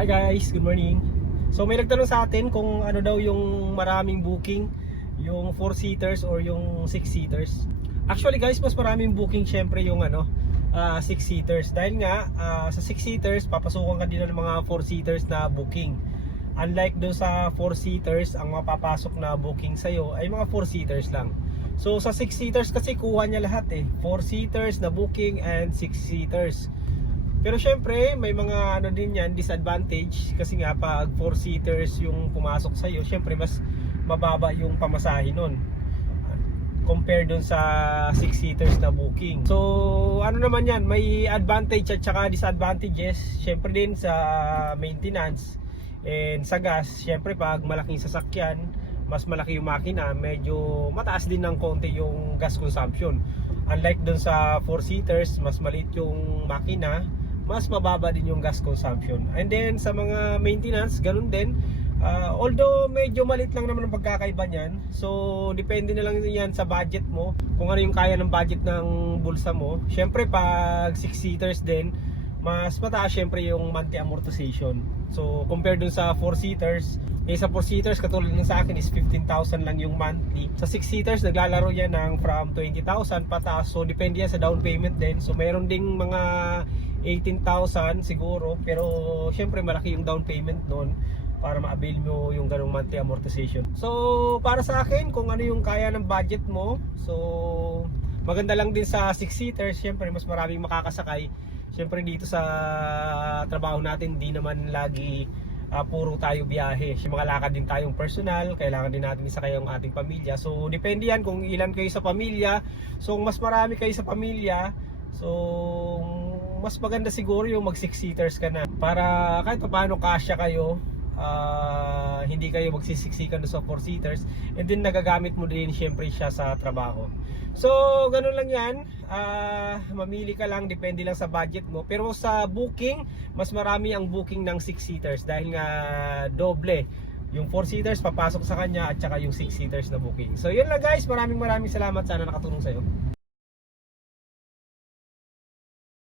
Hi guys, good morning. So may nagtanong sa atin kung ano daw yung maraming booking, yung 4-seaters or yung 6-seaters. Actually guys, mas maraming booking syempre yung 6-seaters. Dahil nga sa 6-seaters, papasukan ka din ng mga 4-seaters na booking. Unlike doon sa 4-seaters, ang mapapasok na booking sa'yo ay mga 4-seaters lang. So sa 6-seaters kasi kuha niya lahat 4-seaters na booking and 6-seaters. Pero syempre, may mga din yan, disadvantage kasi nga pag 4-seaters yung pumasok sa iyo, syempre mas mababa yung pamasahe nun compare dun sa 6-seaters na booking. So, ano naman yan, may advantage at saka disadvantages. Syempre din sa maintenance and sa gas. Syempre pag malaking sasakyan, mas malaki yung makina, medyo mataas din ng konti yung gas consumption. Unlike dun sa 4-seaters, mas maliit yung makina, mas mababa din yung gas consumption. And then sa mga maintenance, ganun din. Although medyo maliit lang naman ang pagkakaiba niyan. So depende na lang yan sa budget mo, kung ano yung kaya ng budget ng bulsa mo. Syempre pag 6-seaters din, mas mataas syempre yung monthly amortization. So compared dun sa 4-seaters, sa 4-seaters katulad ng sa akin is 15,000 lang yung monthly. Sa 6-seaters naglalaro yan ng from 20,000 pataas. So depende yan sa down payment din. So mayroon ding mga 18,000 siguro, pero syempre malaki yung down payment noon para ma-avail mo yung ganung monthly amortization. So para sa akin, kung ano yung kaya ng budget mo, so maganda lang din sa 6-seaters. Syempre mas maraming makakasakay. Syempre dito sa trabaho natin, di naman lagi puro tayo biyahe. Mga lakad din tayong personal, kailangan din natin isakay ang ating pamilya. So depende yan kung ilan kayo sa pamilya. So mas marami kayo sa pamilya, so mas maganda siguro yung mag 6-seaters ka na para kahit paano kasya kayo, hindi kayo magsisiksikan sa 4-seaters, and then nagagamit mo din syempre siya sa trabaho. So ganun lang yan, mamili ka lang, depende lang sa budget mo. Pero sa booking, mas marami ang booking ng 6-seaters dahil nga doble yung 4-seaters papasok sa kanya at saka yung 6-seaters na booking. So yun lang guys, maraming salamat, sana nakatulong sa'yo.